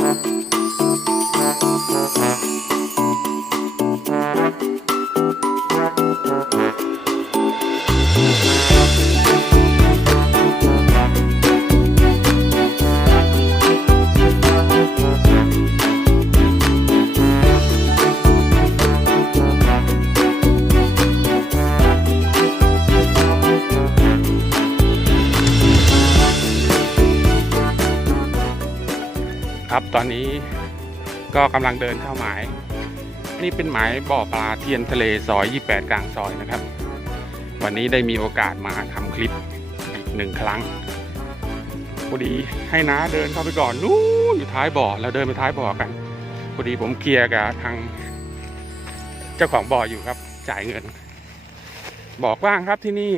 Thank you. ครับตอนนี้ก็กำลังเดินเข้าหมาย นี่เป็นหมายบ่อปลาเทียนทะเลซอย 28 กลางซอยนะครับ วันนี้ได้มีโอกาสมาทำคลิปอีกหนึ่งครั้งพอดีให้น้าเดินเข้าไปก่อนนู้นอยู่ท้ายบ่อเราเดินไปท้ายบ่อกันพอดีผมเคลียร์กับทาง เจ้าของบ่ออยู่ครับ จ่ายเงินบ่อกว้างครับที่นี่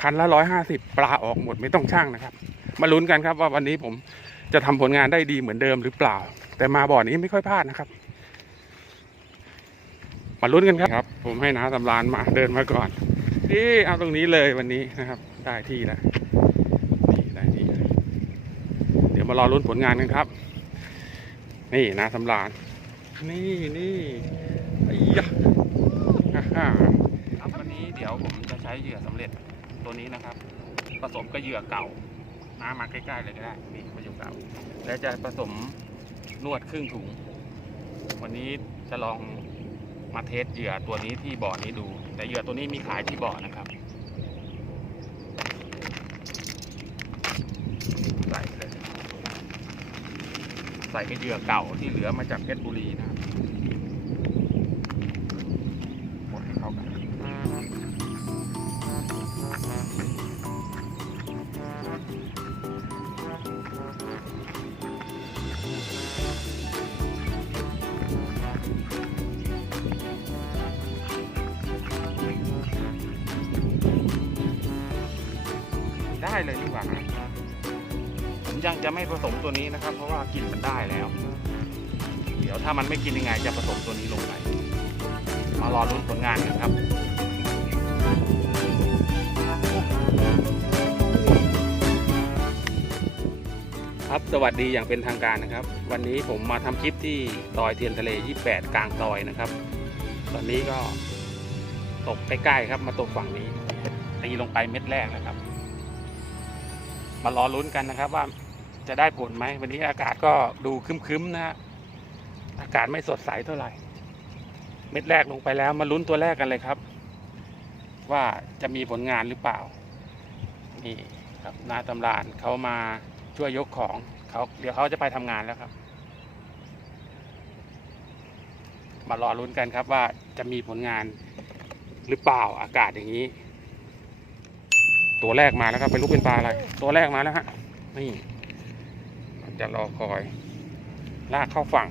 คันละร้อยห้าสิบปลาออกหมดไม่ต้องช่างนะครับ มาลุ้นกันครับว่าวันนี้ผม จะทำผลงานได้ดีเหมือนเดิมหรือเปล่า แต่มาบ่อนี้ไม่ค่อยพลาดนะครับ มาลุ้นกันครับครับ ผมให้น้าตำรานมาเดินมาก่อนนี่เอาตรงนี้เลยวันนี้นะครับ ได้ที่แล้วนี่ได้ที่เลยเดี๋ยวมารอลุ้นผลงานกันครับ นี่นาตำรานนี่นี่ไอ้ยะฮ่าฮ่าครับวันนี้เดี๋ยวผมจะใช้เหยื่อสำเร็จตัวนี้นะครับ ผสมกับเหยื่อเก่า น้ำมาใกล้ๆเลยก็ได้นี่มาอยู่เก่าแล้วจะผสมนวดครึ่งถุง วันนี้จะลองมาเทสเหยื่อตัวนี้ที่บ่อนี้ดู แต่เหยื่อตัวนี้มีขายที่บ่อนะครับใส่เลยใส่กับเหยื่อเก่าที่เหลือมาจากเพชรบุรีนะครับ ได้เลยดีกว่านะผมยังจะไม่ผสมตัวนี้นะครับ เพราะว่ากินมันได้แล้ว เดี๋ยวถ้ามันไม่กินยังไงจะผสมตัวนี้ลงไปมารอรุ้นผลงานกันครับครับสวัสดีอย่างเป็นทางการนะครับ วันนี้ผมมาทำคลิปที่ดอยเทียนทะเล 28 กลางซอยนะครับ ตอนนี้ก็ตกใกล้ๆครับ มาตกฝั่งนี้ตีลงไปเม็ดแรกนะครับ มารอลุ้นกันนะครับว่าจะได้ผลไหมวันนี้อากาศก็ดูคึ้มๆนะฮะอากาศไม่สดใสเท่าไหร่ เม็ดแรกลงไปแล้วมาลุ้นตัวแรกกันเลยครับ ว่าจะมีผลงานหรือเปล่า นี่ครับนาตำรานเขามาช่วยยกของเขาเดี๋ยวเขาจะไปทำงานแล้วครับ มารอลุ้นกันครับว่าจะมีผลงานหรือเปล่าอากาศอย่างนี้ ตัวแรกมาแล้วครับเป็นลูกเป็นปลาอะไร ตัวแรกมาแล้วฮะนี่จะรอคอย ลากเข้าฝั่ง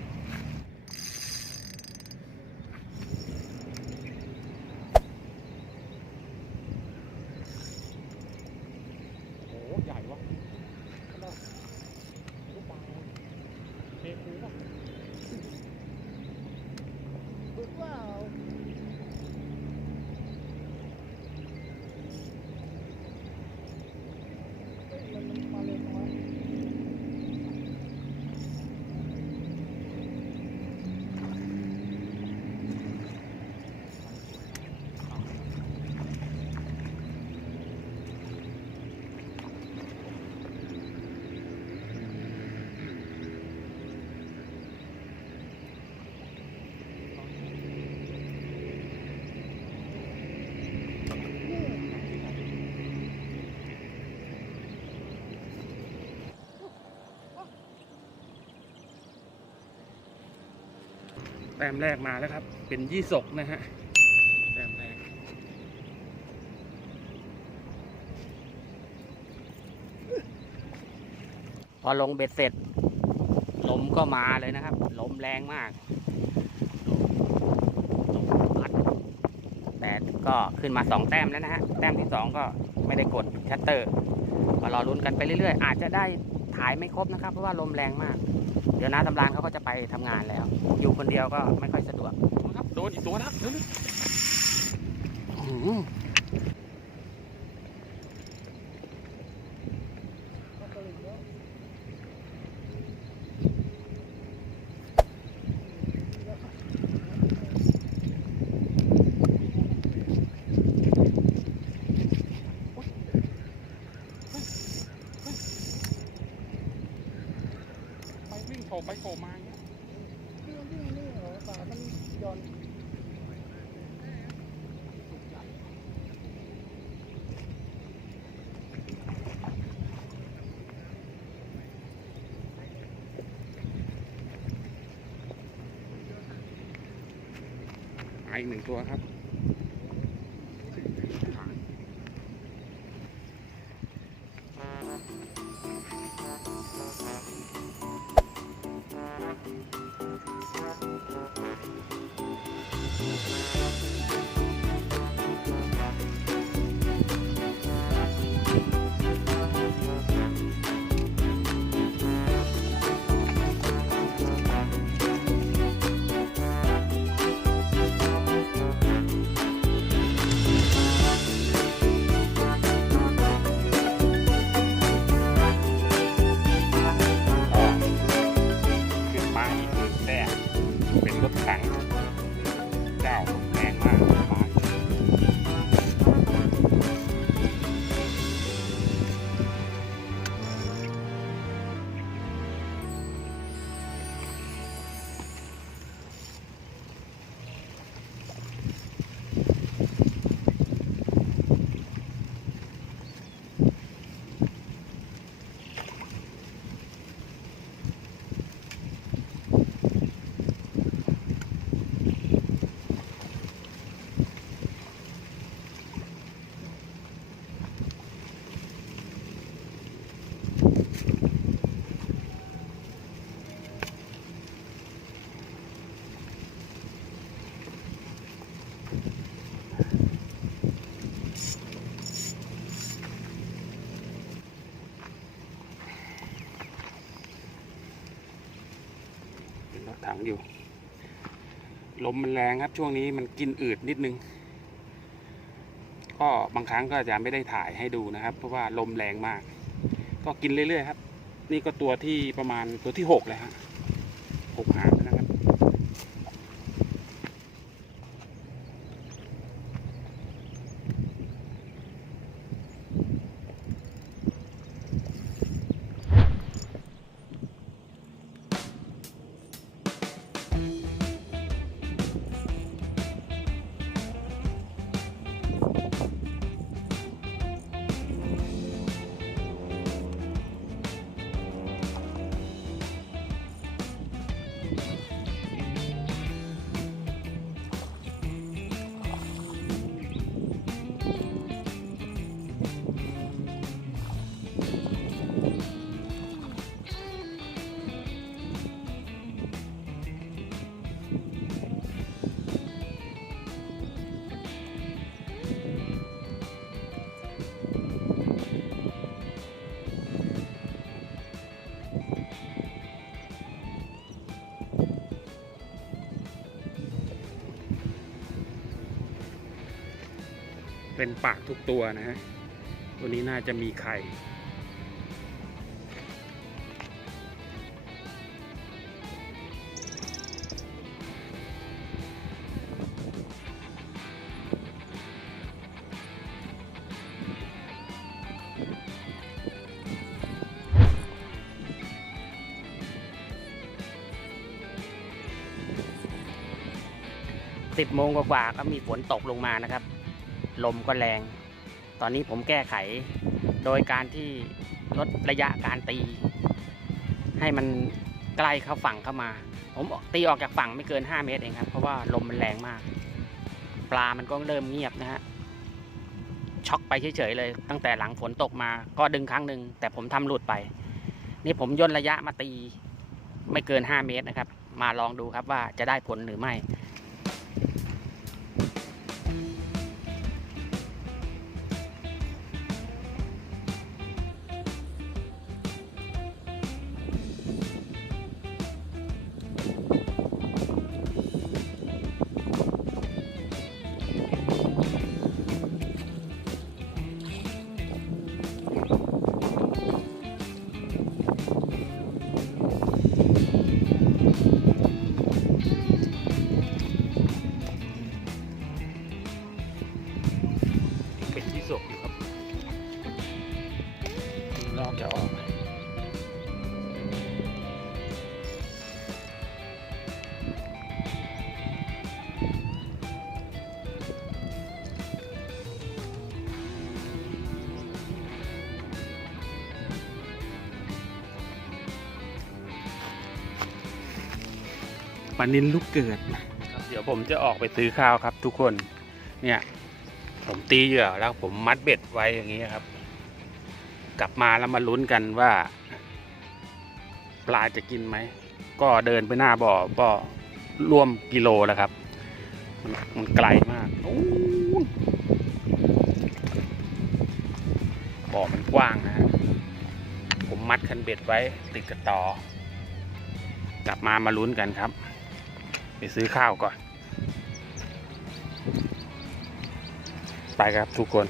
ต้มแรกมาแล้วครับ เป็นยี่สกนะฮะแต้มแรกพอลงเบ็ดเสร็จ ลมก็มาเลยนะครับ ลมแรงมากลมพัดแต่ก็ขึ้นมาสองแต้มแล้วนะฮะ แต้มที่สองก็ไม่ได้กดชัตเตอร์มารอลุ้นกันไปเรื่อยๆ อาจจะได้ถ่ายไม่ครบนะครับ เพราะว่าลมแรงมาก ดี๋ยวน้าตำรานเขาก็จะไปทำงานแล้ว อยู่คนเดียวก็ไม่ค่อยสะดวก ครับโดนอีกตัวแล้วเร็วๆอื้อหือ ผล่ไปโผล่มาอย่างเงี้ย นี่มันนี่นี่เหรอป่ามันย้อน มา อีกหนึ่งตัวครับ ลมมันแรงครับ ช่วงนี้มันกินอืดนิดนึง ก็บางครั้งก็จะไม่ได้ถ่ายให้ดูนะครับ เพราะว่าลมแรงมาก ก็กินเรื่อยๆครับ นี่ก็ตัวที่ประมาณตัวที่หกเลยฮะหกหาง เป็นปากทุกตัวนะฮะ ตัวนี้น่าจะมีไข่ สิบโมงกว่าๆก็มีฝนตกลงมานะครับ ลมก็แรง ตอนนี้ผมแก้ไข โดยการที่ลดระยะการตี ให้มันใกล้เข้าฝั่งเข้ามา ผมตีออกจากฝั่งไม่เกิน 5 เมตรเองครับ เพราะว่าลมมันแรงมาก ปลามันก็เริ่มเงียบนะฮะช็อกไปเฉยๆเลย ตั้งแต่หลังฝนตกมาก็ดึงครั้งหนึ่งแต่ผมทำหลุดไป นี่ผมย่นระยะมาตี ไม่เกิน 5 เมตรนะครับ มาลองดูครับว่าจะได้ผลหรือไม่านินลูกเกิดนะครับเดี๋ยวผมจะออกไปซื้อข้าวครับ ทุกคนเนี่ยผมตีเหยื่อแล้วผมมัดเบ็ดไว้อย่างนี้ครับ กลับมาแล้วมาลุ้นกันว่า ปลาจะกินไหมก็เดินไปหน้าบ่อก็รวมกิโลแล้วครับ มันมันไกลมากโอ้ยบ่อมันกว้างนะฮะผมมัดคันเบ็ดไว้ติดกับต่อกลับมามาลุ้นกันครับ ไปซื้อข้าวก่อน ไปครับทุกคน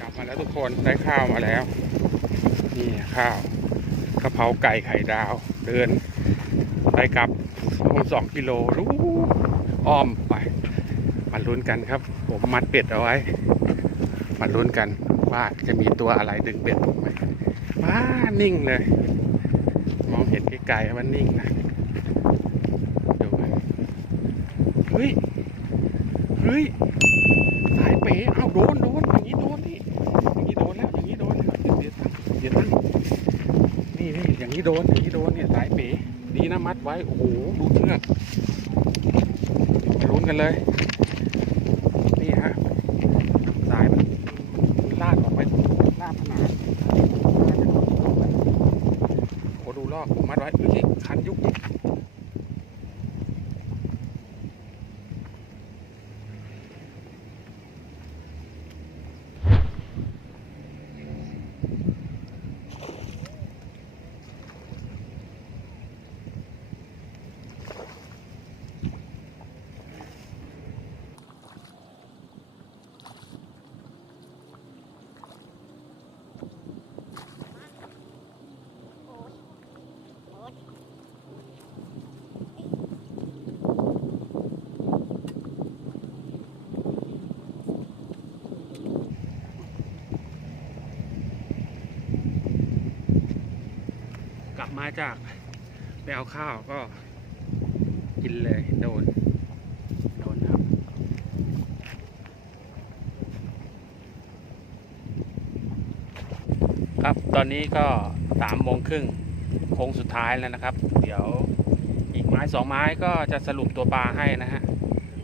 กลับมาแล้วทุกคนได้ข้าวมาแล้ว นี่ข้าวกะเพราไก่ไข่ดาว เดิน ไปกลับรวมสองกิโลลูอ้อมไปมาลุ้นกันครับ ผมมัดเป็ดเอาไว้มาลุ้นกันว่าจะมีตัวอะไรดึงเบ็ดผมไหมว้านิ่งเลย มองเห็นไกลๆมันนิ่งนะดูกันเฮ้ย เฮ้ยสายเป๋เอาโดนโดนอย่างนี้โดนนี่อย่างนี้โดนแล้วอย่างนี้โดนเดี๋ยวเดี๋ยวตั้งเดี๋ยวตั้งนี่นี่อย่างนี้โดนอย่างนี้โดนเนี่ยสายเป๋ดีนะมัดไว้โอ้โหดูเชือกมาลุ้นกันเลยนี่ฮะสายมันลาดออกไปลาดขนาดโอ้ดูลอกมัดไว้เฮ้ยคันยุกยิก มาจากไปเอาข้าวก็กินเลยโดน โดนครับ ครับตอนนี้ก็สามโมงครึ่งโค้งสุดท้ายแล้วนะครับ เดี๋ยวอีกไม้สองไม้ก็จะสรุปตัวปลาให้นะฮะ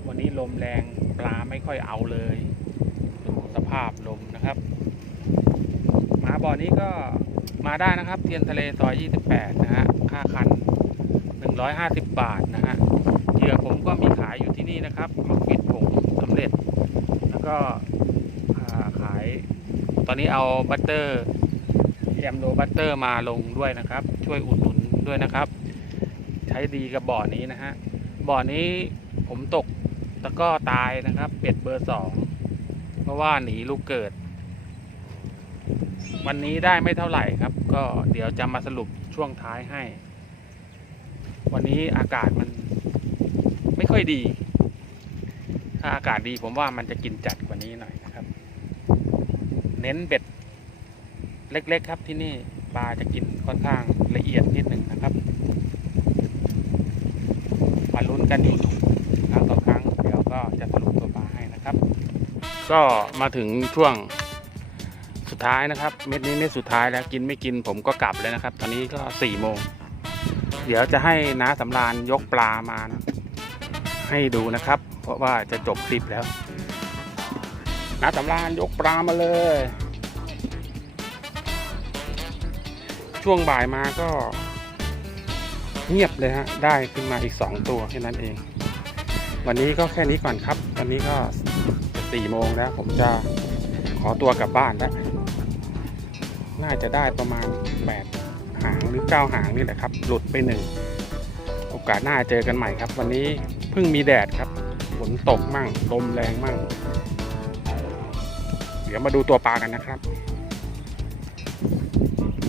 วันนี้ลมแรงปลาไม่ค่อยเอาเลย ดูสภาพลมนะครับมาบ่อนี้ก็ มาได้นะครับ เทียนทะเลซอย 28 นะฮะ ค่าคัน 150 บาทนะฮะ เหยื่อผมก็มีขายอยู่ที่นี่นะครับออฟฟิศผมสำเร็จ แล้วก็าขาย ตอนนี้เอาบัตเตอร์แยมโลบัตเตอร์มาลงด้วยนะครับ ช่วยอุดหนุนด้วยนะครับ ใช้ดีกับบ่อนี้นะฮะ บ่อนี้ผมตกตะก้อตายนะครับ เป็ดเบอร์สอง เพราะว่าหนีลูกเกิด วันนี้ได้ไม่เท่าไหร่ครับ ก็เดี๋ยวจะมาสรุปช่วงท้ายให้ วันนี้อากาศมันไม่ค่อยดี ถ้าอากาศดีผมว่ามันจะกินจัดกว่านี้หน่อยนะครับ เน้นเบ็ดเล็กๆครับที่นี่ปลาจะกินค่อนข้างละเอียดนิดนึงนะครับมาลุ้นกันอีกครั้งต่อครั้งเดี๋ยวก็จะสรุปตัวปลาให้นะครับ ก็มาถึงช่วง สุดท้ายนะครับ เม็ดนี้เม็ดสุดท้ายแล้วกินไม่กินผมก็กลับเลยนะครับ ตอนนี้ก็สี่โมง เดี๋ยวจะให้น้าสำรานยกปลามานะให้ดูนะครับ เพราะว่าจะจบคลิปแล้วน้าสำรานยกปลามาเลย ช่วงบ่ายมาก็ เงียบเลยฮะได้ขึ้นมาอีก2ตัวแค่นั้นเอง วันนี้ก็แค่นี้ก่อนครับ วันนี้ก็สี่โมงแล้วผมจะขอตัวกลับบ้านแล้ว น่าจะได้ประมาณ 8 หางหรือ 9 หางนี่แหละครับ หลุดไปหนึ่งโอกาสหน้าเจอกันใหม่ครับ วันนี้เพิ่งมีแดดครับฝนตกมั่งลมแรงมั่ง เดี๋ยวมาดูตัวปลากันนะครับ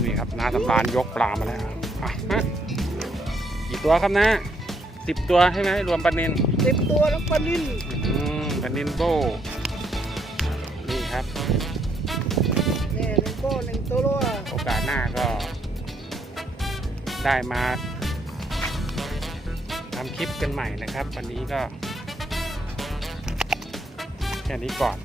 นี่ครับน้าสำรานยกปลามาแล้วอะฮะกี่ตัวครับนะสิบตัวใช่ไหมรวมปลานินสิบตัวแล้วปลานิ่นอืมปลานินโบนี่ครับเนี่ยหนึ่งโก้หนึ่งตัวโล่โอกาสหน้าก็ ได้มาทำคลิปกันใหม่นะครับ วันนี้ก็ แค่นี้ก่อน